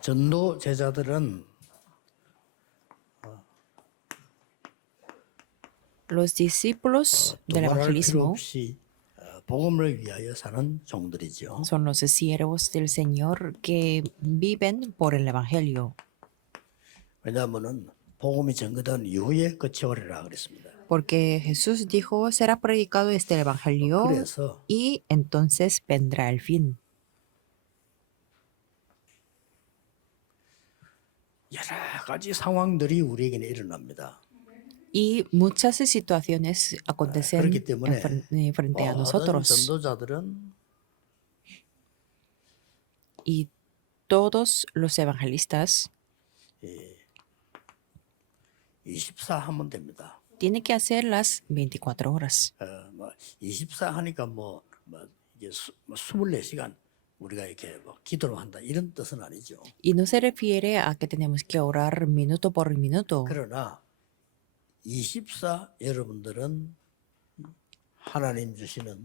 전도 제자들은 Los discípulos del 두말할 필요 evangelismo 없이 복음을 위하여 사는 종들이죠. son los siervos del Señor que viven por el evangelio, 왜냐하면은 복음이 전거된 이후에 끝이 오리라 그랬습니다. porque Jesús dijo, será predicado este evangelio 그래서 y entonces vendrá el fin. 여러 가지 상황들이 우리에게는 일어납니다. Y muchas situaciones acontecen 그렇기 때문에 frente a 모든 nosotros. 전도자들은 Y todos los evangelistas 24 하면 됩니다. tienen que hacer las 24 horas. 24 하니까 이게 24시간 우리가 이렇게 기도를 한다 이런 뜻은 아니죠. Y no se refiere a que tenemos que orar minuto por minuto. 그러나 24 여러분들은 하나님 주시는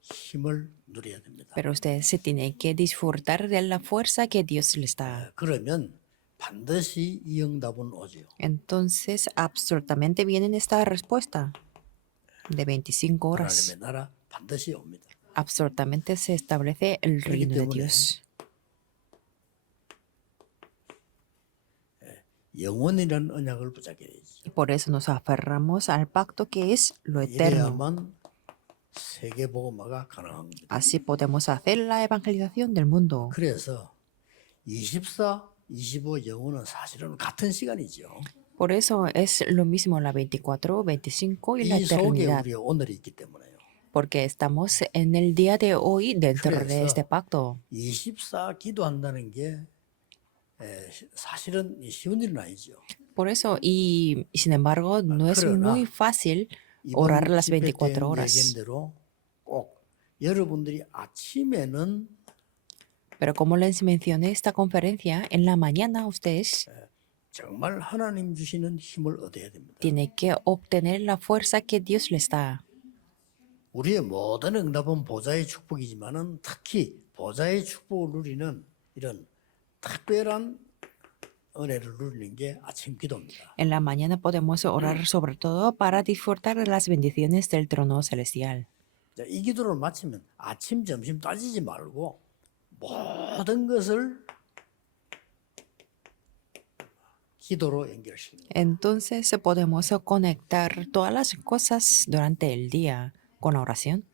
힘을 누려야 됩니다. Pero ustedes se tienen que disfrutar de la fuerza que Dios les da. 그러면 반드시 이 응답은 오죠. Entonces, absolutamente viene esta respuesta de 25 horas. 하나님의 나라 반드시 옵니다. Absolutamente se establece el reino de Dios. 영원이라는 언약을 붙잡게 되죠. Y por eso nos aferramos al pacto que es lo eterno. 이래야만 세계 복음화가 가능합니다. Así podemos hacer la evangelización del mundo. 그래서 24, 25 영혼은 사실은 같은 시간이죠. Por eso es lo mismo la 24, 25 y la 이 속에 eternidad. 우리 오늘이 있기 때문에요. Porque estamos en el día de hoy dentro de este pacto. 24 기도한다는 게 사실은 쉬운 일은 아니죠. Por eso, y sin embargo, no es muy fácil orar las 24 horas. 얘기대로 꼭 여러분들이 아침에는 Pero como les mencioné esta conferencia, en la mañana ustedes 정말 하나님 주시는 힘을 얻어야 됩니다. tienen que obtener la fuerza que Dios les da. 우리의 모든 응답은 보좌의 축복이지만은 특히 보좌의 축복을 누리는 이런 특별한 은혜를 누리는 게 아침 기도입니다. En la mañana podemos orar sobre todo para disfrutar de las bendiciones del trono celestial. 자, 이 기도를 마치면 아침, 점심 따지지 말고 모든 것을 기도로 연결시키는 거예요. Entonces podemos conectar todas las cosas durante el día con la oración.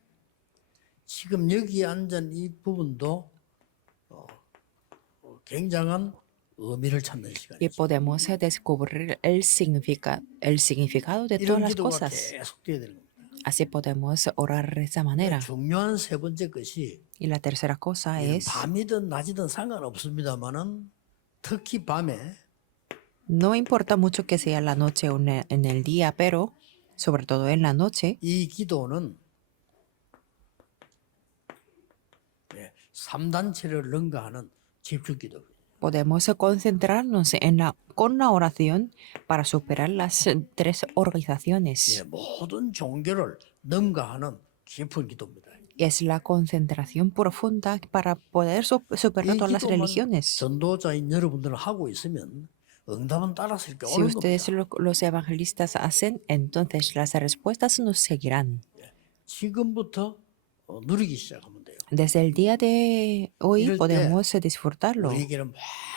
지금 여기 앉은 이 부분도 굉장한 의미를 찾는 Y 시간이죠. podemos descubrir el significado de todas 이런 las 기도가 cosas. 계속 돼야 되는 겁니다. Así podemos orar de esa manera. 중요한 세 번째 것이 Y la tercera cosa es, 밤이든 낮이든 상관없습니다만은 특히 밤에 no importa mucho que sea la noche o en el día, pero sobre todo en la noche, 이 기도는 3단체를 능가하는 집중 기도입니다. podemos concentrarnos con la oración para superar las tres organizaciones. 모든 종교를 능가하는 깊은 기도입니다. Es la concentración profunda para poder superar 이 todas las 기도만 religiones. 전도자인 여러분들은 하고 있으면 응답은 따라서 이렇게 Si 오는 ustedes 겁니다. los evangelistas hacen, entonces las respuestas nos seguirán. 지금부터 누리기 시작하면 돼요. Desde el día de hoy 이럴 때 podemos disfrutarlo. 우리에게는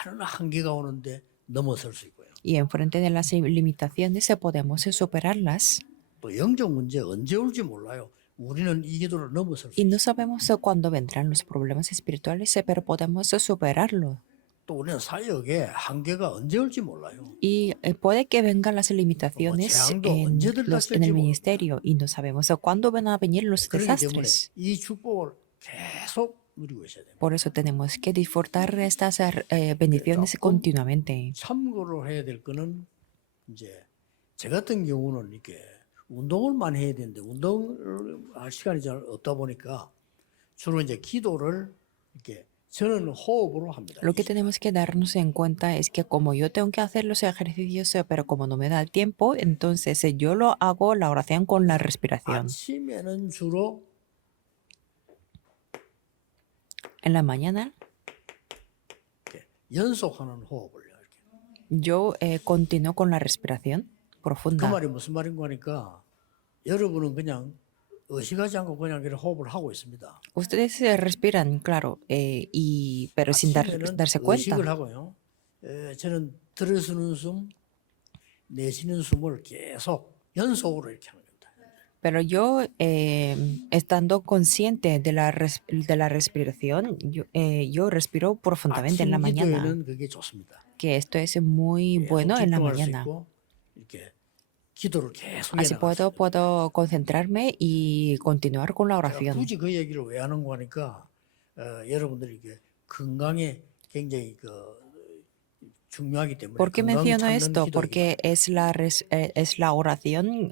많은 한계가 오는데 넘어설 수 있고요. Y enfrente de las limitaciones podemos superarlas. 또 영적 문제 언제 올지 몰라요. 우리는 이 기도를 넘어설 수 Y 있어요. no sabemos cuándo vendrán los problemas espirituales, pero podemos superarlo. 또 우리는 사역에 한계가 언제 올지 몰라요. Y puede que vengan las limitaciones 재앙도 en 언제 el 들닥칠지 ministerio y no sabemos cuándo van a venir los 그렇기 때문에 desastres. 이 축복을 계속 누리고 있어야 됩니다. Por eso tenemos que disfrutar de estas bendiciones continuamente. 참고로 해야 될 거는 이제 저 같은 경우는 이렇게 운동을 많이 해야 되는데 운동을 할 시간이 잘 없다 보니까 주로 이제 기도를 이렇게 저는 호흡으로 합니다. Lo que tenemos que darnos en cuenta es que como yo tengo que hacer los ejercicios, pero como no me da el tiempo, entonces yo lo hago la oración con la respiración. 아침에는 주로 En la mañana 연속하는 호흡을요. 이렇게. Yo continúo con la respiración 그 profunda. 말이 무슨 말인가 하니까 여러분은 그냥 의식하지 않고 그냥 이렇게 호흡을 하고 있습니다. Ustedes respiran, claro, pero sin 아침에는 darse 의식을 cuenta. 하고요. 저는 들어쓰는 숨, 내쉬는 숨을 계속 연속으로 이렇게 하는 겁니다. Pero yo, estando consciente de de la respiración, yo respiro profundamente en la 아침 mañana, 기도에는 그게 좋습니다. que esto es muy 계속 bueno en la 집중할 수 mañana. 있고 이렇게 기도를 계속 Así 이어나갈 수 있는. puedo concentrarme y continuar con la 제가 oración. 굳이 그 얘기를 왜 하는 거 하니까 여러분들이 이게 건강에 굉장히 중요하기 때문에 ¿Por qué 건강 menciono 찾는 esto? 기도이기 Porque es la oración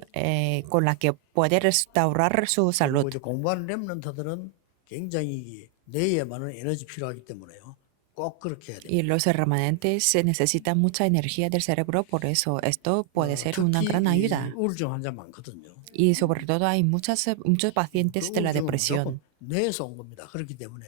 con la que puede restaurar su 그리고 salud. 이제 공부하는 렘넌트들은 굉장히 뇌에 많은 에너지 필요하기 때문에요. 꼭 그렇게 해야 됩니다. Y los remanentes se necesitan mucha energía del cerebro, por eso esto puede ser una 특히 gran 이 ayuda. 우울증 환자 많거든요. Y sobre todo hay muchos 그 pacientes de la 우울증은 무조건 depresión. 뇌에서 온 겁니다. 그렇기 때문에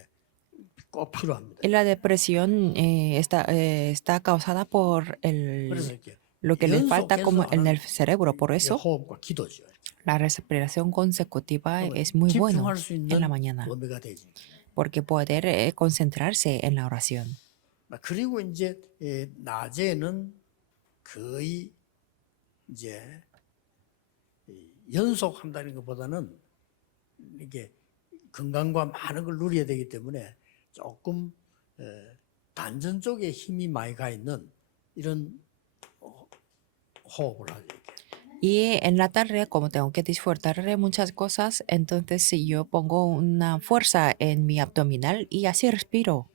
꼭 필요합니다. La depresión está causada por 그래서 이렇게 lo que les falta 연속해서 como en el 하는 cerebro. Por 이게 eso 호흡과 기도죠. la respiración consecutiva 그러면 es muy bueno 집중할 수 en la 있는 mañana, 범위가 되지. porque poder concentrarse en la oración. 그리고 이제 낮에는 거의 이제 연속한다는 것보다는 이게 건강과 많은 걸 누려야 되기 때문에 조금 단전 쪽에 힘이 많이 가 있는 이런 호흡을 하죠. 이렇게. Y en la tarde, como tengo que disfrutar de muchas cosas, entonces si yo pongo una fuerza en mi abdominal y así respiro,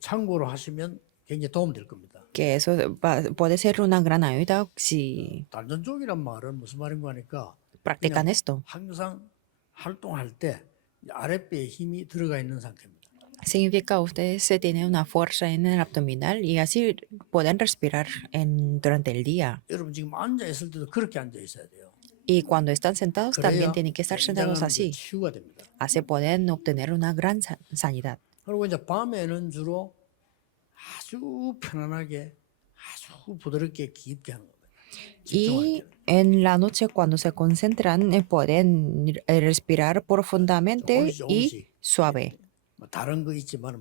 참고로 하시면 굉장히 도움될 겁니다. que eso puede ser una gran ayuda si 단전 쪽이란 말은 무슨 말인가 하니까 practican 그냥 esto. 항상 활동할 때 아랫배에 힘이 들어가 있는 상태입니다. Significa ustedes tienen una fuerza en el abdominal y así pueden respirar durante el día. 여러분 지금 앉아 있을 때도 그렇게 앉아 있어야 돼요. Y cuando están sentados también 그래야 tienen que estar sentados 굉장한 así. 치유가 됩니다. Así pueden obtener una gran sanidad. 그리고 이제 밤에는 주로 아주 편안하게 아주 부드럽게 깊게 하는 겁니다. 집중할 Y 때는. en la noche cuando se concentran pueden respirar profundamente y 조금씩 suave. 뭐 다른 거 있지만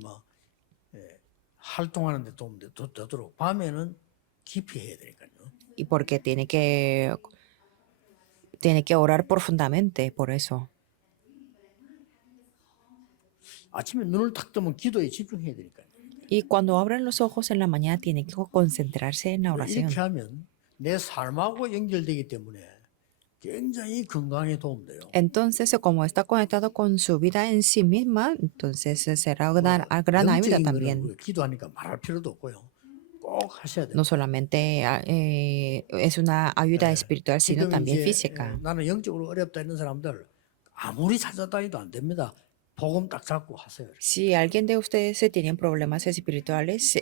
활동하는 데 도움 되도록 밤에는 깊이 해야 되니까요. Y porque tiene que orar profundamente por eso. 아침에 눈을 탁 뜨면 기도에 집중해야 되니까요. Y cuando abren los ojos en la mañana tienen que concentrarse en la oración. 이렇게 하면 내 삶하고 연결되기 때문에 굉장히 건강에 도움돼요. Entonces, como está conectado con su vida en sí misma, entonces será una gran ayuda 영적인 거는 también. 우리가 기도하니까 말할 필요도 없고요. 꼭 하셔야 돼요. No solamente es una ayuda espiritual, sino 지금 también 이제 física. 나는 영적으로 어렵다 있는 사람들 아무리 찾아다니도 안 됩니다. 복음 딱 잡고 하세요. Si alguien de ustedes tiene problemas espirituales,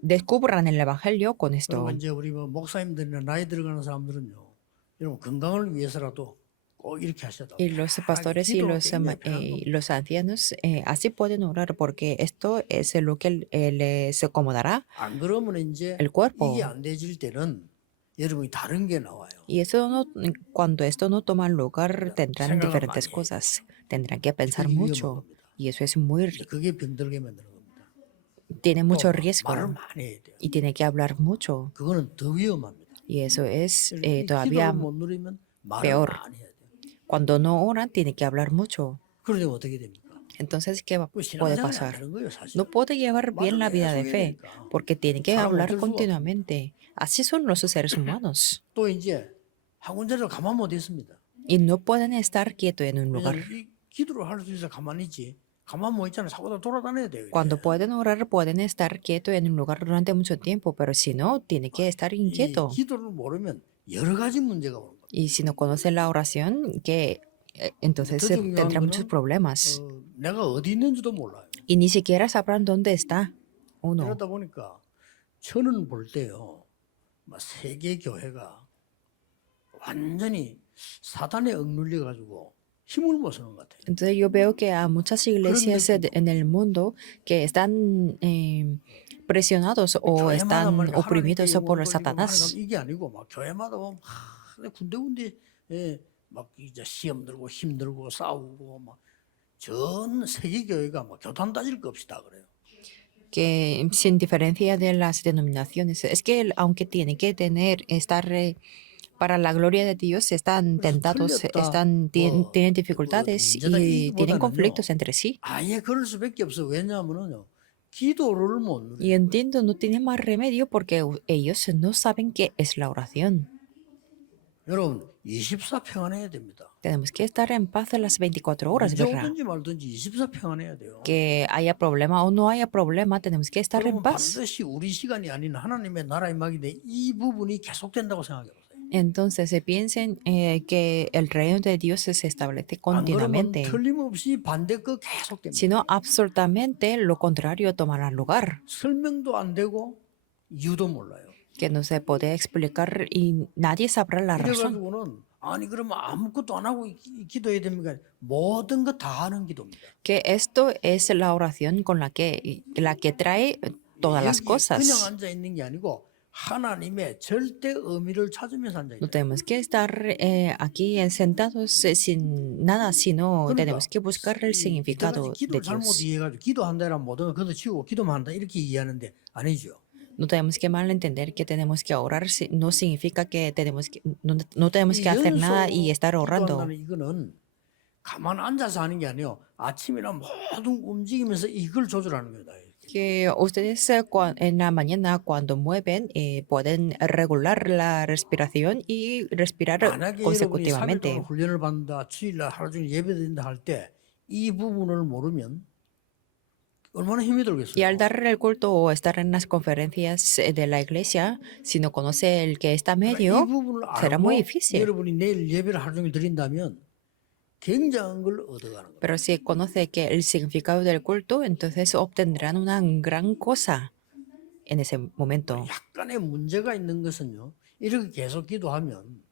descubran el Evangelio con esto. 그리고 이제 우리 뭐 목사님들이나 나이 들어가는 사람들은요, 여러분 건강을 위해서라도 꼭 이렇게 하셔야 돼요. Y los pastores y 기도가 굉장히 편한 겁니다. los ancianos así pueden orar porque esto es lo que les acomodará 안 그러면 이제 el cuerpo. 이게 안 되질 때는 여러분이 다른 게 나와요. Y eso cuando esto no toma lugar, tendrán 생각을 diferentes 많이 해야 cosas. Tendrán que pensar 그게 위험한 mucho. 겁니다. Y eso es muy, 그게 병들게 만드는 겁니다. tiene mucho 또 riesgo. 말을 많이 해야 돼요. Y tiene que hablar mucho. 그거는 더 위험합니다. Y eso es 이 todavía 기도를 못 누리면 말을 peor. 많이 해야 돼요. Cuando no oran, tiene que hablar mucho. 그러면 어떻게 됩니까? Entonces, ¿qué 그 puede 신앙생활이 안 pasar? 되는 거예요, 사실. No puede llevar bien la vida de 말을 fe 계속 해야 되니까. porque tiene que 사람은 hablar 어쩔 수가 continuamente. Así son los seres humanos. 또 이제 한 군데를 가만 못 있습니다. Y no pueden estar quietos en un lugar. 왜냐하면 이 기도를 할 수 있어 가만히 있지. 가만 못 있잖아요. 자꾸 다 돌아다녀야 돼요. Cuando pueden orar, pueden estar quietos en un lugar durante mucho tiempo, pero si no, tiene que estar 이 inquieto. 기도를 모르면 여러 가지 문제가 오는 겁니다. Y si no conocen la oración, que entonces 더 중요한 tendrá muchos 거는 problemas. 내가 어디 있는지도 몰라요. Y ni siquiera sabrán dónde está uno. 그러다 보니까 저는 볼 때요, 막 세계 교회가 완전히 사단에 억눌려 가지고 힘을 못 쓰는 것 같아요. Entonces yo veo que a muchas iglesias en el mundo que están presionados o 교회마다 están 말이야 하나님께 oprimidos por 영광 돌리고 하는 Satanás. 이게 아니고 막 교회마다 보면 군데군데 막 이제 시험 들고 힘들고 싸우고 막 전 세계 교회가 막 교단 따질 것 없이 다 그래요. Que sin diferencia de las denominaciones, es que aunque tienen que estar para la gloria de Dios, están 그래서 tentados, 틀렸다 뭐 tienen 그 dificultades 문제다 y tienen 이기보다는요 conflictos entre sí. 아예 그럴 수밖에 없어. 왜냐하면은요 기도를 못 Y 누려요. entiendo, no tienen más remedio porque ellos no saben qué es la oración. 여러분 24 평안해야 됩니다. Tenemos que estar en paz las 24 horas, 문제 ¿verdad? 오든지 말든지 24 평안해야 돼요. Que haya problema o no haya problema, tenemos que estar en 그러면 paz. 반드시 우리 시간이 아닌 하나님의 나라 임하기인데 이 부분이 계속된다고 생각해 보세요. Entonces se piensen que el reino de Dios se establece 안 그러면 continuamente. 틀림없이 반대 거 계속됩니다. Si no, absolutamente lo contrario tomará lugar, 설명도 안 되고 이유도 몰라요. que no se puede explicar y nadie sabrá la razón. 이래가지고는 아니 그러면 아무것도 안 하고 기도해야 됩니까? 모든 거 다 하는 기도입니다. Que esto es la oración con la que trae todas las 여기 그냥 cosas. 앉아 있는 게 아니고 하나님의 절대 의미를 찾으면서 앉아 No 있다. tenemos que estar aquí sentados sin nada, sino 그러니까 tenemos que buscar el significado 이때까지 de 기도를 잘못 Dios. 이해해가지고 기도한다라면 모든 걸 걷어치우고 기도만 한다 이렇게 이해하는데 아니죠. No tenemos que malentender que tenemos que orar, no significa que no tenemos 이 que hacer nada 연속 y estar orando. 기도한다는 이거는 가만 앉아서 하는 게 아니에요. 아침이나 모든 움직이면서 이걸 조절하는 거다. Que ustedes en la mañana cuando mueven pueden regular la respiración y respirar 만약에 여러분이 3일 동안 consecutivamente. 훈련을 받는다, 주일날 하루 종일 예배드린다 할 때 이 부분을 모르면 얼마나 힘이 Y 들겠어요. al dar el culto o estar en las conferencias de la iglesia, si no conoce el que está 그러니까 이 medio, 부분을 será muy 알고 difícil. 여러분이 내일 예배를 하루 종일 드린다면 굉장한 걸 얻어가는 거예요. Pero si conoce que el significado del culto, entonces obtendrán una gran cosa en ese momento. 약간의 문제가 있는 것은요. 이렇게 계속 기도하면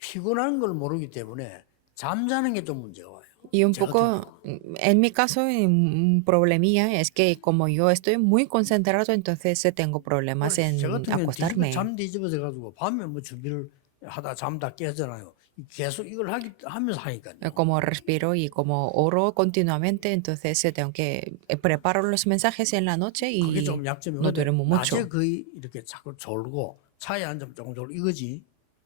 피곤한 걸 모르기 때문에 잠자는 게 좀 문제가 와요. Y un 제가 poco, en mi caso, un problemilla es que como yo estoy muy concentrado, entonces tengo problemas 제 en 같은 경우는 acostarme. 잠 뒤집어져 가지고 밤에 뭐 준비를 하다 잠다 깨잖아요. 계속 이걸 하면서 하니까요. Como respiro y como oro continuamente, entonces tengo que preparo los mensajes en la noche 그게 y 좀 약점이에요. no 근데 duermo 낮에 mucho. 거의 이렇게 자꾸 졸고 차에 앉으면 조금 졸고 이거지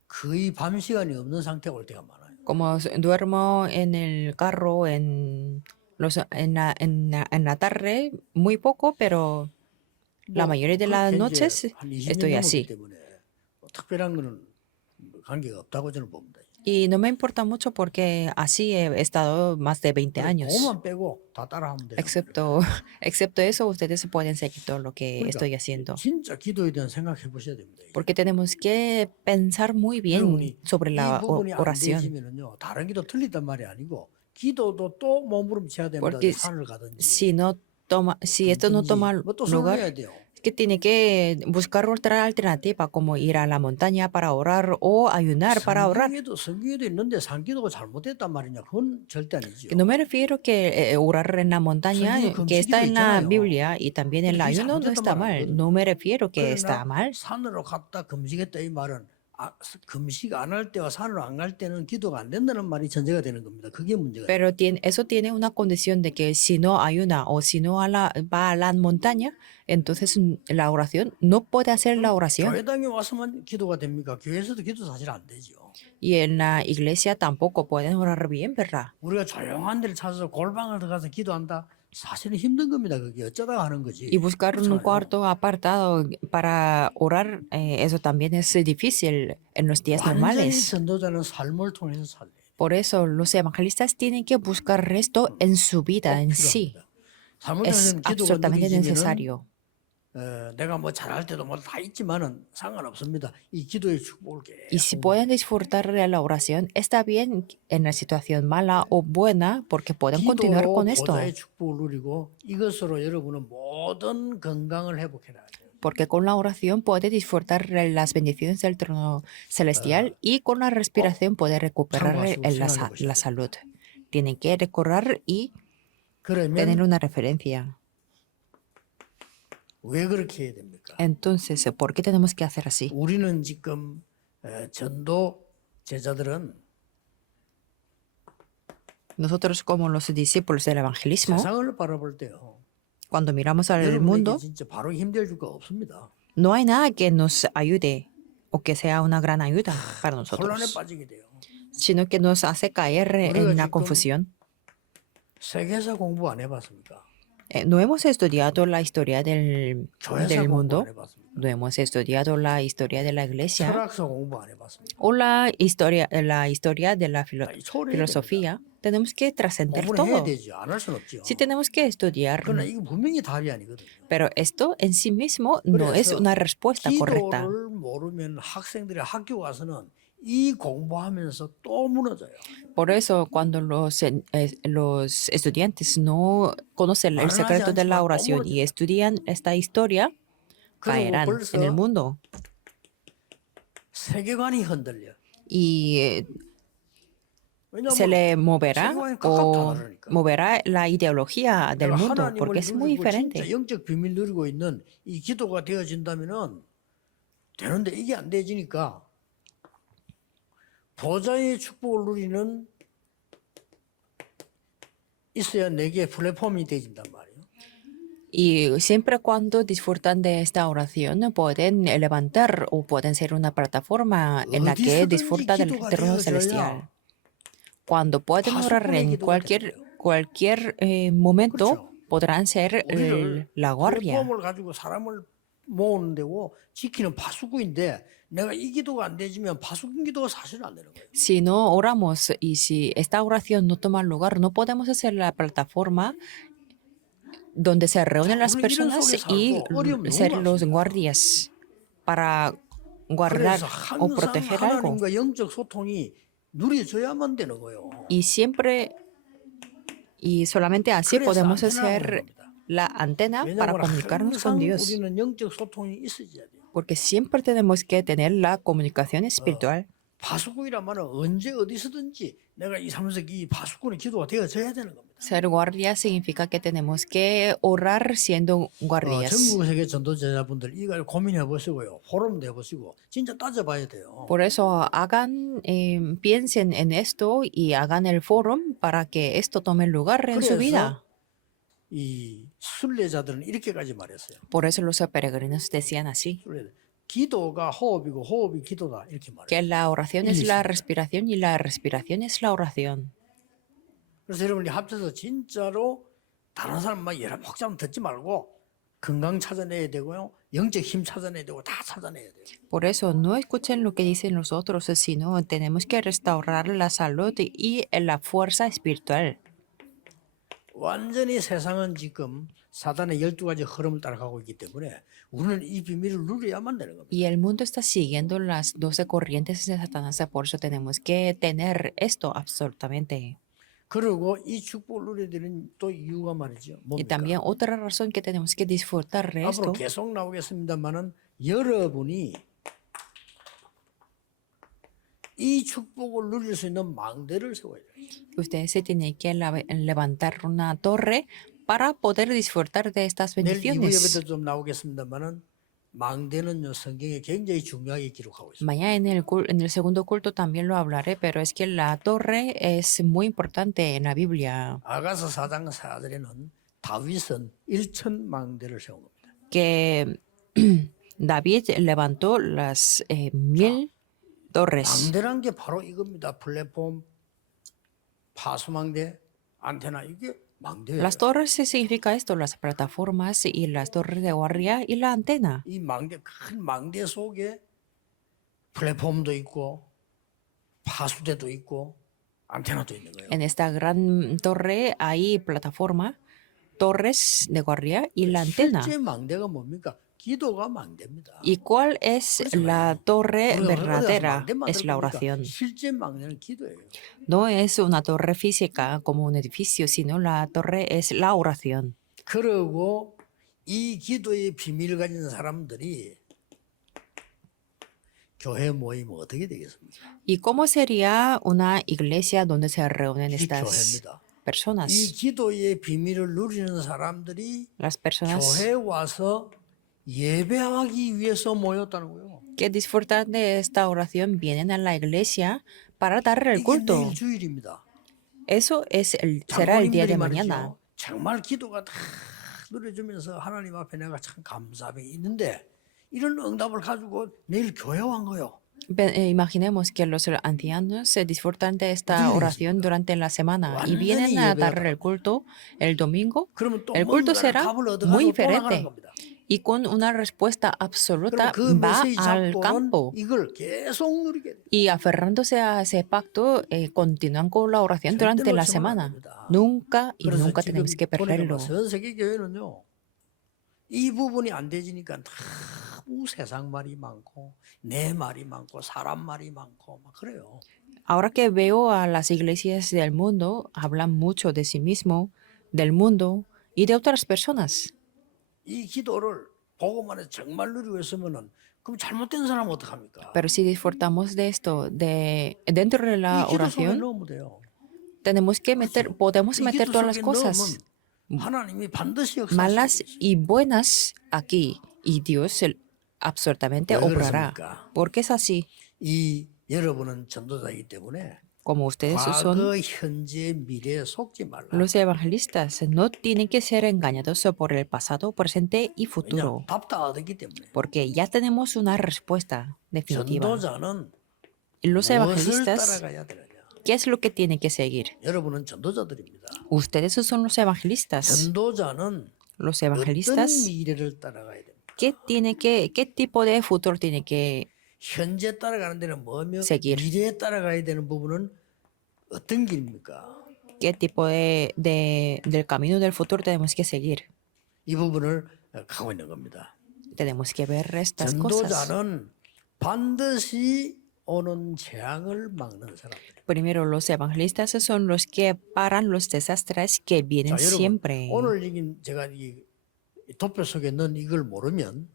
거의 밤 시간이 없는 상태가 올 때가 많아요. Como duermo en el carro en la tarde, muy poco, pero la mayoría de las 그렇게 noches 이제 한 20년 estoy 넘었기 así. 때문에 뭐 특별한 거는 관계가 없다고 저는 봅니다. Y no me importa mucho porque así he estado más de 20 años. 그것만 빼고 다 따라하면 돼요. Excepto eso, ustedes pueden seguir todo lo que 그러니까 estoy haciendo. 진짜 기도에 대한 생각해 보셔야 됩니다. 이게. Porque tenemos que pensar muy bien 여러분이 sobre 이 la 부분이 안 oración. 되시면은요 다른 기도 틀리단 말이 아니고 기도도 또 몸부림쳐야 된다. Porque 산을 가든지 si esto no toma 뭐또 lugar, 설명해야 돼요. que tiene que buscar otra alternativa como ir a la montaña para orar o ayunar para orar. 성경에도 있는데 산기도가 잘못됐단 말이냐? 그건 절대 아니죠. Que no me refiero que orar en la montaña, 성경에 que está en la 금식기도 있잖아요. Biblia y también el 그게 ayuno no 잘못됐단 está 말 mal. 아니거든요. No me refiero que está 그러나 mal. 산으로 갔다 금식했다 이 말은 금식 안 할 때와 산으로 안 갈 때는 기도가 안 된다는 말이 전제가 되는 겁니다. 그게 문제가. Pero eso tiene una condición de que si no ayuna o si no va a la montaña, entonces la oración no puede hacer la oración. 교회당에 와서만 기도가 됩니까? 교회에서도 기도 사실 안 되죠. Y en la iglesia tampoco pueden orar bien, ¿verdad? 우리가 조용한 데를 찾아서 골방을 들어가서 기도한다. 사실은 힘든 겁니다. 그게 어쩌다가 하는 거지. Y buscar un 그렇잖아요. cuarto apartado para orar, eso también es difícil en los días 완전히 normales. 전도자는 삶을 통해서 살래. Por eso los evangelistas tienen que buscar esto en su vida en sí. 삶을 Es 통해서는 기도가 absolutamente 느껴지면은 necesario. 내가 뭐 잘할 때도 뭐 다 있지만은 상관없습니다. 이 기도의 축복을 Y si 계속 pueden disfrutar de la oración, está bien en la situación mala o buena porque pueden continuar 기도로 con esto. 보좌의 축복을 누리고 이것으로 여러분은 모든 건강을 회복해라. porque con la oración puede disfrutar de las bendiciones del trono celestial y con la respiración puede recuperar 참고하시고 생각해 보셔야 la 됩니다. salud. Tienen que recordar y tener 그러면 una referencia. 왜 그렇게 해야 됩니까? Entonces, ¿por qué tenemos que hacer así? 우리는 지금 전도 제자들은 Nosotros como los discípulos del evangelismo, 세상을 바라볼 때요. cuando miramos al 여러분에게 mundo, 진짜 바로 힘들 거 없습니다. no hay nada que nos ayude o que sea una gran ayuda para 혼란에 nosotros, 빠지게 돼요. sino que nos hace caer 우리가 en la 지금 confusión. 세계사 공부 안 해봤습니까? No hemos estudiado la historia del 교회사 공부 mundo, 안 해봤습니까? no hemos estudiado la historia de la iglesia 철학사 공부 안 해봤습니까? o la historia de la 아니, 초월해야 filosofía. Tenemos que trascender 공부는 해야 todo. 되죠. 안 할 수는 없죠. Sí tenemos que estudiar, 그러나 이거 분명히 답이 아니거든요. pero esto en sí mismo no es 그래서 una respuesta correcta. 기도를 모르면 학생들이 학교 가서는 이 공부하면서 또 무너져요. Por eso, cuando los estudiantes no conocen el secreto de la oración y estudian esta historia, 그리고 caerán en el 벌써 mundo 세계관이 흔들려. y se 왜냐하면 le moverá 세계관이 가깝다 o 그러니까. moverá la ideología del 내가 mundo 하나님을 porque es muy 누리고 diferente. 진짜 영적 비밀 누리고 있는 이 기도가 되어진다면은 되는데 이게 안 되지니까 보좌의 축복을 누리는 있어야 내게 플랫폼이 되어진단 말이에요. Y siempre cuando disfrutan de esta oración pueden levantar o pueden ser una plataforma en la que disfruta del trono celestial. Cuando pueden orar en cualquier momento, podrán ser la guardia. 플랫폼을 가지고 사람을 모으는 데고 지키는 파수꾼인데 내가 이 기도가 안 되지면 파수꾼 기도가 사실 안 되는 거예요. Si no oramos y si esta oración no toma lugar, no podemos hacer la plataforma donde se reúnen las personas y ser los guardias para guardar 그래서 o 항상 proteger algo. 하나님과 영적 소통이 누려져야만 되는 거예요. Y siempre y solamente así 그래서 podemos 안테나가 오는 hacer 겁니다. la antena para 왜냐하면 comunicarnos con 항상 Dios. 우리는 영적 소통이 있어야 돼요. Porque siempre tenemos que tener la comunicación espiritual. 파수꾼이란 말은 언제 어디서든지 내가 이 삼석이 이 파수꾼의 기도가 되어져야 되는 겁니다. Ser guardia significa que tenemos que orar siendo guardias. 전국 세계 전도 제자분들 이걸 고민해 보시고요. 포럼도 해보시고 진짜 따져봐야 돼요. Por eso piensen en esto y hagan el foro para que esto tome lugar en su vida. 그래서 이 순례자들은 이렇게까지 말했어요. Por eso los peregrinos decían así, 기도가 호흡이고 호흡이 기도다 이렇게 말해요. que la oración es la respiración y la respiración es la oración. 그래서 여러분이 합쳐서 진짜로 다른 사람 막 여러 복잡한 듣지 말고 건강 찾아내야 되고요. 영적 힘 찾아내야 되고 다 찾아내야 돼요. Por eso no escuchen lo que dicen los otros, sino tenemos que restaurar la salud y la fuerza espiritual. 완전히 세상은 지금 사단의 12가지 흐름을 따라가고 있기 때문에 우리는 이 비밀을 누려야만 되는 겁니다. Y el mundo está siguiendo las 12 corrientes de Satanás, por eso tenemos que tener esto absolutamente. 그리고 이 축복을 누려야 되는 또 이유가 말이죠. Y 뭡니까? también otra razón que tenemos que disfrutar de esto 앞으로 계속 나오겠습니다만은 여러분이 이 축복을 누릴 수 있는 망대를 세워야 돼요. ustedes se tienen que levantar una torre para poder disfrutar de estas 내일 이후 bendiciones. 예배도 좀 나오겠습니다만은 망대는요 성경에 굉장히 중요하게 기록하고 있습니다. Mañana en el segundo culto también lo hablaré, pero es que la torre es muy importante en la Biblia. 아가서 4장 4절에는 다윗은 1천 망대를 세운 겁니다. Que David levantó las 1000 torres. 망대란 게 바로 이겁니다. 플랫폼, 파수망대, 안테나 이게 망대예요. Las torres significa esto, las plataformas y las torres de guardia y la antena. 이 망대 큰 망대 속에 플랫폼도 있고 파수대도 있고 안테나도 있는 거예요. En esta gran torre hay plataforma, torres de guardia y la antena. 실제 망대가 뭡니까? 기도가 망대입니다. ¿Y cuál es la torre 우리가 어디 가서 verdadera? 망대 만들 Es la 겁니까? oración. 실제 망대는 기도예요. No es una torre física como un edificio, sino la torre es la oración. 그리고 이 기도의 비밀을 가진 사람들이 교회 모이면 어떻게 되겠습니까? ¿Y cómo sería una iglesia donde se reúnen 이게 estas 교회입니다. 이 personas? 기도의 비밀을 누리는 사람들이 Las personas 교회에 와서 예배하기 위해서 모였다는 거예요. que disfrutan de esta oración vienen a la iglesia para dar el 이게 culto. 내일 주일입니다. Eso será el día 장로님들이 de mañana. 말이죠. 정말 기도가 다 누려주면서 하나님 앞에 내가 참 감사함이 있는데 이런 응답을 가지고 내일 교회 온 거예요. Imaginemos que los ancianos se disfrutan de esta 어떻게 oración 되겠습니까? durante la semana y 완전히 vienen a 예배가 dar 다르고. el culto el domingo. 그러면 또 El culto 뭔가를 será 답을 muy 얻어가지고 또 나가는 diferente 겁니다. y con una respuesta 그럼 absoluta 그 va 메시지 al 잡고는 campo. 이걸 계속 누리게 돼요. Y aferrándose a ese pacto, continúan con la oración 절대 durante la 놓치면 안 semana. 됩니다. Nunca y 그래서 nunca 지금 tenemos que 보니까 perderlo. 전 세계 교회는요. 이 부분이 안 되지니까 너무 세상 말이 많고 내 말이 많고 사람 말이 많고 막 그래요. Ahora que veo a las iglesias del mundo, hablan mucho de sí mismo, del mundo y de otras personas. 이 기도를 복음만에 정말 누리고 있으면은 그럼 잘못된 사람은 어떡합니까? Pero si disfrutamos de esto, dentro de 이 la 기도 속에 oración, 넣으면 돼요. podemos 이 meter 기도 todas las 속에 cosas 넣으면 하나님이 반드시 malas 역사하시겠죠. y buenas aquí y Dios absolutamente 왜 obrará. 그렇습니까? Porque es así. 이 여러분은 전도자이기 때문에 Como ustedes son 과거, 현재, 미래에 속지 말라. los evangelistas, no tienen que ser engañados por el pasado, presente y futuro. 왜냐하면 답 다 얻었기 때문에. Porque ya tenemos una respuesta definitiva. 전도자는 Los 무엇을 evangelistas, 따라가야 되느냐? ¿qué es lo que tienen que seguir? 여러분은 전도자들입니다. Ustedes son los evangelistas. 전도자는 Los 어떤 evangelistas, 미래를 따라가야 됩니다. ¿qué tipo de futuro tiene que 현재 따라가는 데는 뭐며 seguir? 미래에 따라가야 되는 부분은 어떤 길입니까? ¿Qué tipo del camino del futuro tenemos que seguir? 이 부분을 가고 있는 겁니다. Tenemos que ver estas cosas. 전도자는 반드시 오는 재앙을 막는 사람들. Primero, los evangelistas son los que paran los desastres que vienen 자, 여러분 siempre. 오늘 제가 이 도표 속에 넣은 이걸 모르면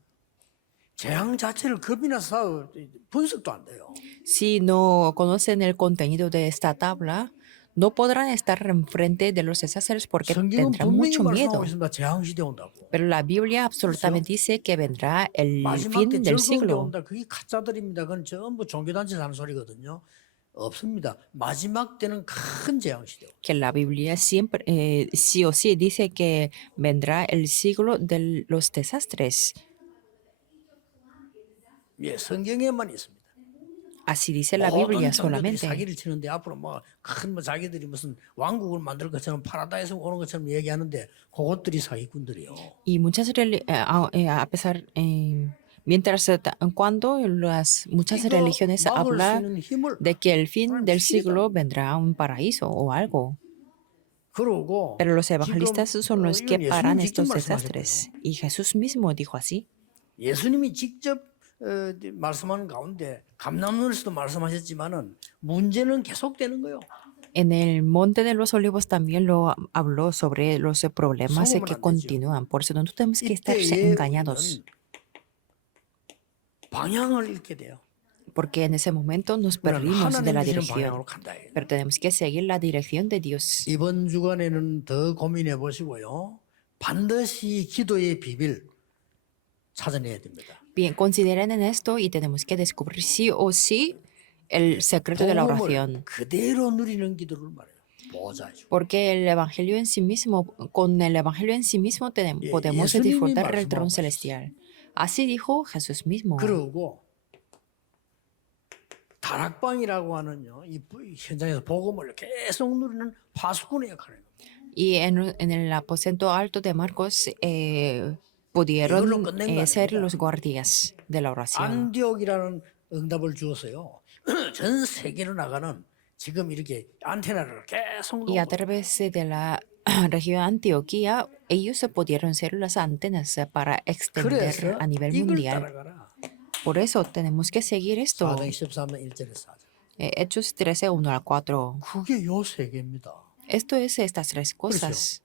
재앙 자체를 겁이나 싸워 분석도 안 돼요. Si no conocen el contenido de esta tabla, no podrán estar enfrente de los desastres porque 성경은 tendrán 분명히 mucho miedo. 말씀하고 있습니다. 재앙 시대 온다고. Pero la Biblia absolutamente dice que vendrá el 마지막 fin 때 del 즐거운 데 siglo. 온다. 그게 가짜들입니다. 그건 전부 종교단체 하는 소리거든요. 없습니다. 마지막 때는 큰 재앙 시대. Que la Biblia siempre, sí o sí, dice que vendrá el siglo de los desastres. 예, 성경에만 있습니다. Así dice la 모든 Biblia 종교들이 solamente. 사기를 치는데 앞으로 뭐 자기들이 무슨 왕국을 만들 것처럼 파라다이스 오는 것처럼 얘기하는데 그것들이 사기꾼들이요. Y muchas, a pesar, mientras, cuando muchas 이거 religiones 막을 수 hablan 있는 힘을 de que el fin 하나님 del 주시겠다. siglo vendrá un paraíso o algo. 그러고 Pero los evangelistas 지금, son los que 이건 paran 예수님 직접 estos 말씀하셨고요. desastres. Y Jesús mismo dijo así. 예수님이 직접 말씀하는 가운데 감람문에서도 말씀하셨지만은 문제는 계속되는 거예요. En el Monte de los Olivos también lo habló sobre los problemas 속으면 que 안 되죠. continúan. Por eso no tenemos que estar 이때에 engañados, 우리는 방향을 잃게 돼요. porque en ese momento nos 우리는 perdimos de 하나님 la 주시는 dirección. 방향으로 간다. 이거예요. Pero tenemos que seguir la dirección de Dios. 이번 주간에는 더 고민해 보시고요. 반드시 기도의 비밀 찾아내야 됩니다. Bien, consideren en esto y tenemos que descubrir sí o sí el secreto de la 복음을 oración. 그대로 누리는 기도를 말해요. 보호자죠. Porque el evangelio en sí mismo, con el evangelio en sí mismo podemos 예수님이 disfrutar del trono 말씀하고 celestial. Así dijo Jesús mismo. 그러고 다락방이라고 하는요. 이 현장에서 복음을 계속 누리는 파수꾼의 역할을 해요. Y en el aposento alto de Marcos pudieron 이걸로 끝낸 거 ser 아닙니다. los guardias de la oración. 안디옥이라는 응답을 주었어요. 전 세계로 나가는 지금 이렇게 안테나를 계속 Y a 놓고 través de la región de Antioquía, ellos pudieron ser las antenas para extender 그래서 a nivel 이걸 mundial. 따라가라. Por eso tenemos que seguir esto. 4장 13절 1절에서 4절. Hechos 13, 1 al 4. 그게 요 세 개입니다. Esto es estas tres cosas.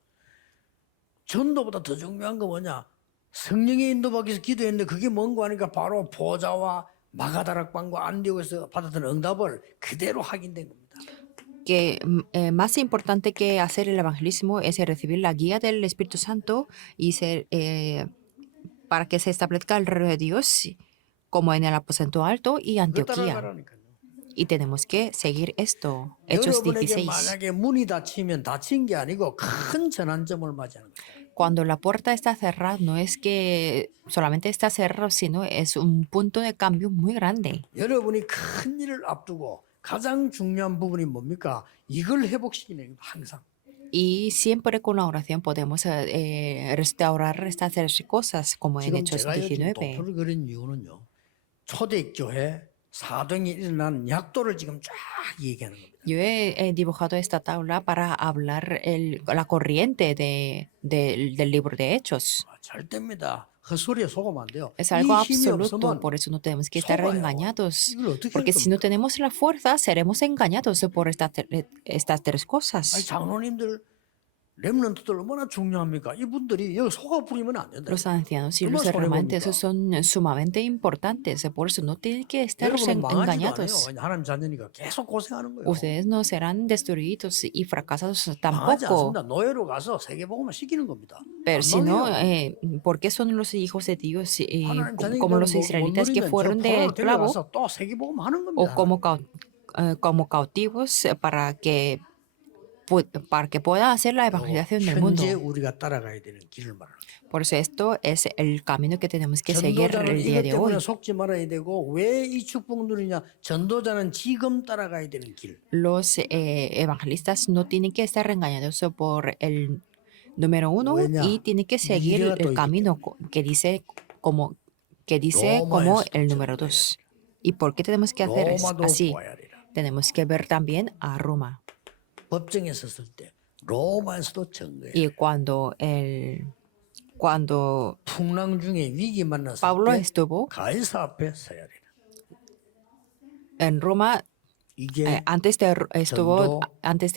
전도보다 더 중요한 거 뭐냐? 성령의 인도받기 위해서 기도했는데 그게 뭔가 하니까 바로 보좌와 마가다락방과 안디옥에서 받았던 응답을 그대로 확인된 겁니다. Que más importante que hacer el evangelismo es recibir la guía del Espíritu Santo y ser, para que se establezca el reino de Dios, como en el aposento alto y 그거 Antioquía. 따라가라니까요. Y tenemos que seguir esto. Hechos 여러분에게 16. 만약에 문이 닫히면 닫힌 게 아니고 큰 전환점을 맞이하는 거예요. Cuando la puerta está cerrada, no es que solamente está cerrada, sino es un punto de cambio muy grande. 여러분이 큰 일을 앞두고 가장 중요한 부분이 뭡니까? 이걸 회복시키는 겁니다. 항상. Y siempre con la oración podemos restaurar estas tres cosas, como en 지금 Hechos 제가 여기 19. 도표를 그린 이유는요. 초대교회 사도행에 일어난 약도를 지금 쫙 얘기하는 겁니다. Yo he dibujado esta tabla para hablar la corriente del libro de Hechos. 절대입니다. 헛소리에 속으면 안 돼요. Es algo 이 힘이 absoluto, 없으면 por eso no tenemos que estar 속아요. engañados. 이걸 어떻게 할 Porque si no 겁니까? tenemos la fuerza, seremos engañados por estas tres 아니, cosas. 장로님들, 렘넌트들 얼마나 중요합니까? 이분들이 여기 속아 부리면 안 된다. Los ancianos y los 얼마나 remanentes 손해봅니까? son sumamente importantes, por eso no tienen que estar 여러분은 망하지도 않아요. engañados. 왜냐, 하나님 자녀니까 계속 고생하는 거예요. Ustedes no serán destruidos y fracasados 망하지 tampoco. 않습니다. 노예로 가서 세계복음을 시키는 겁니다. Pero 안 si no, 망해요. ¿por qué son los hijos de Dios 하나님 como 자녀니까 los israelitas que fueron de esclavo 데려가서 또 세계복음 하는 o 겁니다. como cautivos para que pueda hacer la evangelización del mundo? 현재 우리가 따라가야 되는 길을 말하는 거예요. Por eso esto es el camino que tenemos que seguir 전도자는 el día 이것 de hoy. 때문에 속지 말아야 되고 왜 이 축복 누리냐? 전도자는 지금 따라가야 되는 길. Los evangelistas no tienen que estar engañados por el número uno 왜냐? y tienen que seguir 미래가 또 el 있기 camino que dice como el número 전도해야 dos. ¿Y por qué tenemos que hacer 로마도 así? 보아야 되라. Tenemos que ver también a Roma. 법정에 섰을 때 로마에서도 전도해. Y cuando 풍랑 중에 위기 만났을 Pablo 때 estuvo 가이사 앞에 서야 되라. en Roma, 이게 antes de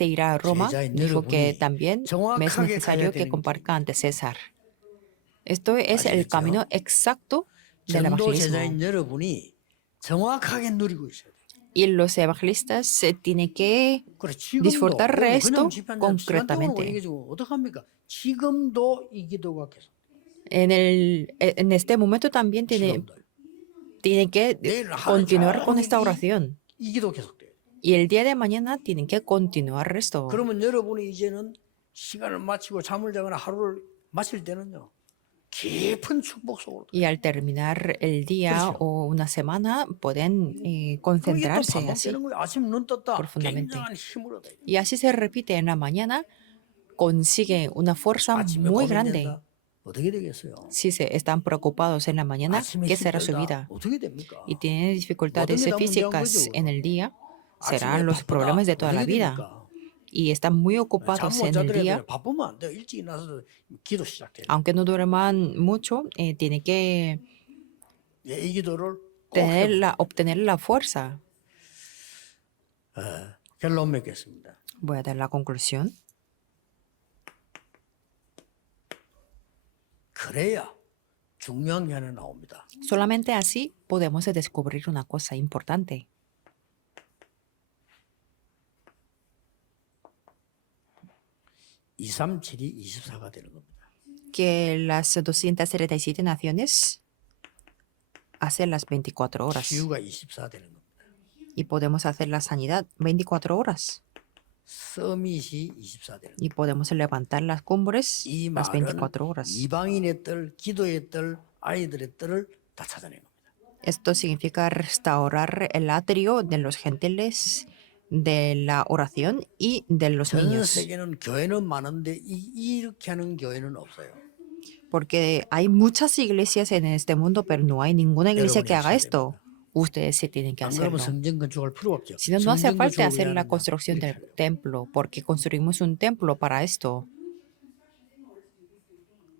ir a Roma, 제자인 dijo que 여러분이 también me es 정확하게 necesario 가야 que 되는 comparezca ante César. Esto es el 아시겠죠? camino exacto del 전도 evangelismo. 제자인 여러분이 정확하게 누리고 있어야 돼요. Y los evangelistas tienen que 그래 지금도 disfrutar 여러분 esto 그냥 집회한 사람 concretamente. 시간적으로 얘기해주고 어떡합니까? 지금도 이 기도가 계속 En este momento también 지금도 tienen que 내일 하루 continuar con 종일 esta oración. 이 기도 계속돼요. Y el día de mañana tienen que continuar esto. 그러면 여러분이 이제는 시간을 마치고 잠을 자거나 하루를 마칠 때는요 깊은 축복 속으로. Y al terminar el día 그렇죠. o una semana pueden 그럼 이게 또 concentrarse así. 반복되는 거예요. 아침 눈 떴다. profundamente. 굉장한 힘을 얻어요. Y así se repite en la mañana, consigue una fuerza 아침에 muy grande. 고민된다. 어떻게 되겠어요? Si se están preocupados en la mañana, 아침에 ¿qué será su 힘들다. vida? 어떻게 됩니까? Y tienen dificultades 모든 게다 문제인 físicas 거죠. en el día, 아침에 serán los 바쁘다. problemas de toda la 어떻게 vida. 됩니까? Y están muy ocupados 잠못 en el 자더라도 día. 바쁘면 안 돼요. 일찍 일어나서 기도 시작돼요. Aunque no duerman mucho, tienen que 예, 이 기도를 꼭 해보세요. obtener la fuerza. 결론 맺겠습니다. Voy a dar la conclusión. 그래야 중요한 게 하나 나옵니다. Solamente así podemos descubrir una cosa importante. (237이) 24가 되는 겁니다. Que las 237 naciones hacen las 24 horas. 치유가 24 되는 겁니다. Y podemos hacer la sanidad 24 horas. 서밋이 24 되는 겁니다. Y podemos levantar las cumbres 이 las 말은 24 horas. 이방인의 뜰, 기도의 뜰, 아이들의 뜰을 다 찾아낸 겁니다. Esto significa restaurar el atrio de los gentiles, de la oración y de los 전 niños. 세계는 교회는 많은데 이렇게 하는 교회는 없어요. Porque hay muchas iglesias en este mundo, pero no hay ninguna iglesia que haga 하셔야 esto. Ustedes sí tienen que 안 그러면 hacerlo. 성전 건축할 필요가 없죠. Si no, no hace 성전 falta 건축을 hacer 왜 la 하느냐? construcción 이렇게 del 하려고. templo, porque construimos un templo para esto.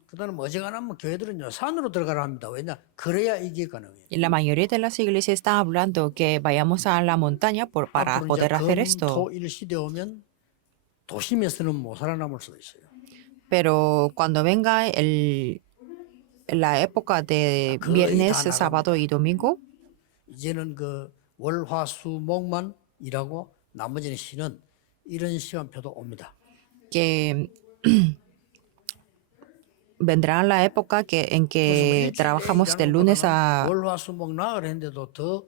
그다음 어지간하면 교회들은요 산으로 들어가라 합니다. 왜냐? 그래야 이게 가능해요. Y la mayoría de las iglesias están hablando que vayamos a la montaña para 앞으로 poder hacer 이제 esto. 금토일 시대 오면 도심에서는 못 살아남을 수도 있어요. Pero cuando venga la época de 거의 viernes, 다 sábado y domingo, 이제는 그 월화수목만 일하고 나머지는 쉬는 이런 시간표도 옵니다. que vendrá la época en 그래서 뭐 que 일주일에 trabajamos de 일하는 lunes 것보다는 a 월화수목 나흘 했는데도 더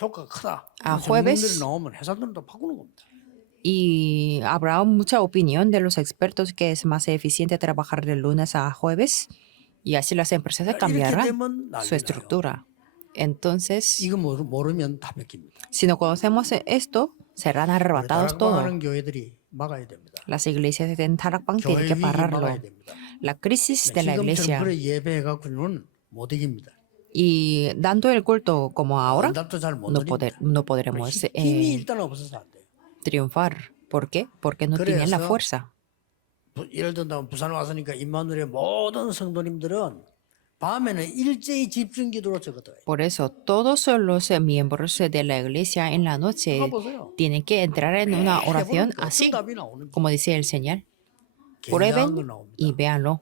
효과가 크다. 아, 그런 전문들이 jueves. 나오면 회사들은 또 바꾸는 겁니다. Y habrá mucha opinión de los expertos que es más eficiente trabajar de lunes a jueves y así las empresas 이렇게 cambiarán 되면 su 난리 나요. estructura. Entonces, 이거 모르면 다 뺏깁니다. si no conocemos esto, serán 우리 arrebatados todo. 다락방하는 교회들이 막아야 됩니다. Las iglesias de Tarakban 교회 tienen que 위기 pararlo. 막아야 됩니다. La crisis de la 지금처럼 iglesia 그래 예배해갖고는 못 이깁니다. y dando el culto como ahora, 응답도 잘 못 no, 드립니다. no podremos 힘이 일단 없어서 안 돼요. triunfar. ¿Por qué? Porque no tienen la 그래서 fuerza. 예를 들면 부산 왔으니까 임마누엘의 모든 성도님들은 밤에는 일제히 집중 기도로 적어둬요. Por eso, todos los miembros de la iglesia en la noche 보세요. tienen que entrar en una oración 해보니까 así, 어떤 답이 나오는지 como dice el señal. 굉장한 거 Prueben 나옵니다. y véanlo.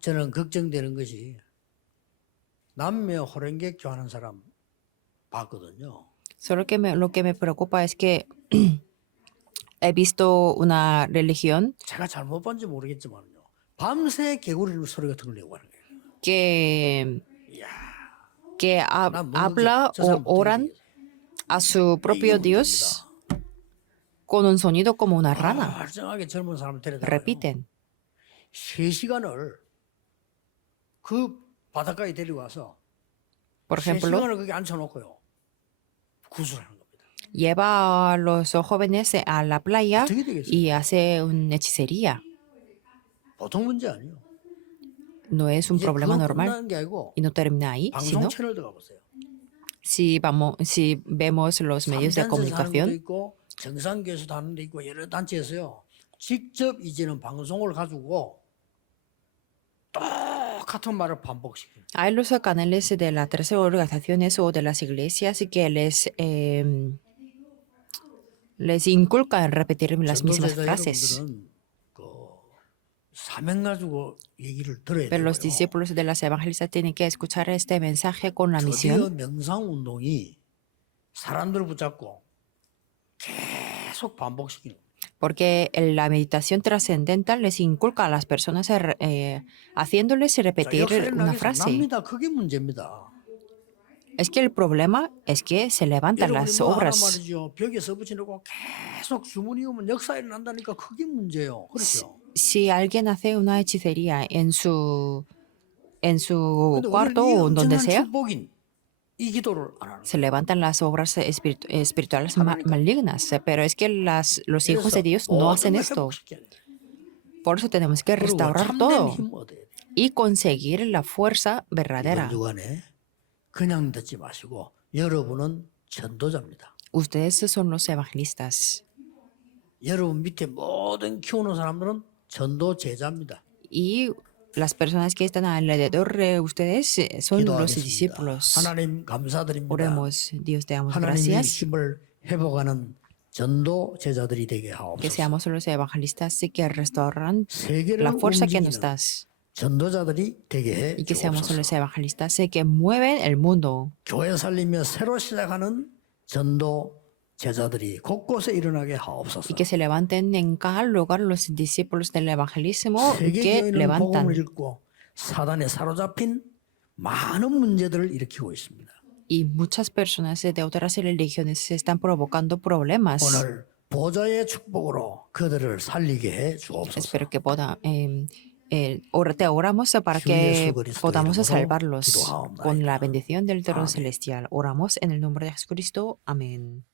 저는 걱정되는 것이 남녀 호랭객 교하는 사람 봤거든요. Solo que lo que me preocupa es que he visto una religión 제가 잘못 봤는지 모르겠지만요. 밤새 개구리 소리 같은 걸 내고 하는 거예요. que 이야, habla 저 o 사람 어떻게 oran 되겠어요? a su propio 이게 Dios 문제입니다. con un sonido como una rana. 멀쩡하게 젊은 사람 데려다가요. Repiten. 3시간을 그 바닷가에 데려와서 Por ejemplo, 3시간을 거기 앉혀놓고요. 구술하는 겁니다. lleva a los jóvenes a la playa 어떻게 되겠어요? y hace una hechicería. 보통 문제 아니에요. No es un 이제 problema 그거 normal 끝나는 게 아니고 y no termina ahí, 방송 sino 채널 들어가 보세요. si vemos los medios de 삼단체에서 하는 것도 comunicación, 있고 정상교에서도 하는 데 있고 여러 단체에서요. 직접 이제는 방송을 가지고 똑같은 말을 반복시켜요. hay los canales de las tres organizaciones o de las iglesias que les inculcan repetir las mismas 전도제자 frases. 여러분들은 그 사명 가지고 얘기를 들어야 Pero los 되고요. discípulos de las evangelistas tienen que escuchar este mensaje con la 드디어 misión, 명상 운동이 사람들을 붙잡고 계속 반복시키는 거예요. porque la meditación trascendental les inculca a las personas haciéndoles 자, repetir 역사에 una 나게 frase. 납니다. 그게 문제입니다. Es que el problema es que se levantan 여러분이 las 뭐 하나 obras. 말이죠. 벽에 써붙이려고 계속 주문이 오면 역사에 난다니까 그게 문제예요. 그렇죠. Si alguien hace una hechicería en su 근데 cuarto 우리는 이 o donde 엄청난 sea, 축복인 이 기도를 안 하는 거예요. se levantan las obras espirituales malignas. Pero es que los hijos de Dios no hacen esto. Por eso tenemos que 그리고 restaurar 참된 todo 힘 얻어야 돼요. y conseguir la fuerza verdadera. 이번 주간에 그냥 듣지 마시고 여러분은 전도자입니다. Ustedes son los evangelistas 여러분 밑에 모든 키우는 사람들은 전도 제자입니다. y las personas que están alrededor de ustedes son los 기도하겠습니다. discípulos. 하나님 감사드립니다. Oremos, Dios te damos 하나님의 gracias. 힘을 회복하는 전도 제자들이 되게 Que 하옵소서. seamos los evangelistas que restauran 세계를 la fuerza que nos 움직이는 das. 전도자들이 되게 해 Y que seamos los 주옵소서. evangelistas que mueven el mundo. 교회 살리며 새로 시작하는 전도 제자들이 곳곳에 일어나게 하옵소서. Y que se levanten en cada lugar los discípulos del evangelismo 세계 que 교회는 levantan. 복음을 읽고 사단에 사로잡힌 많은 문제들을 일으키고 있습니다. Y muchas personas de otras religiones se están provocando problemas. 오늘 보좌의 축복으로 그들을 살리게 해 주옵소서. Espero que te oramos para 주 que 예수 그리스도 podamos 이름으로 salvarlos 기도하옵나이다. con la bendición del trono 아멘. celestial. Oramos en el nombre de Jesucristo. Amén.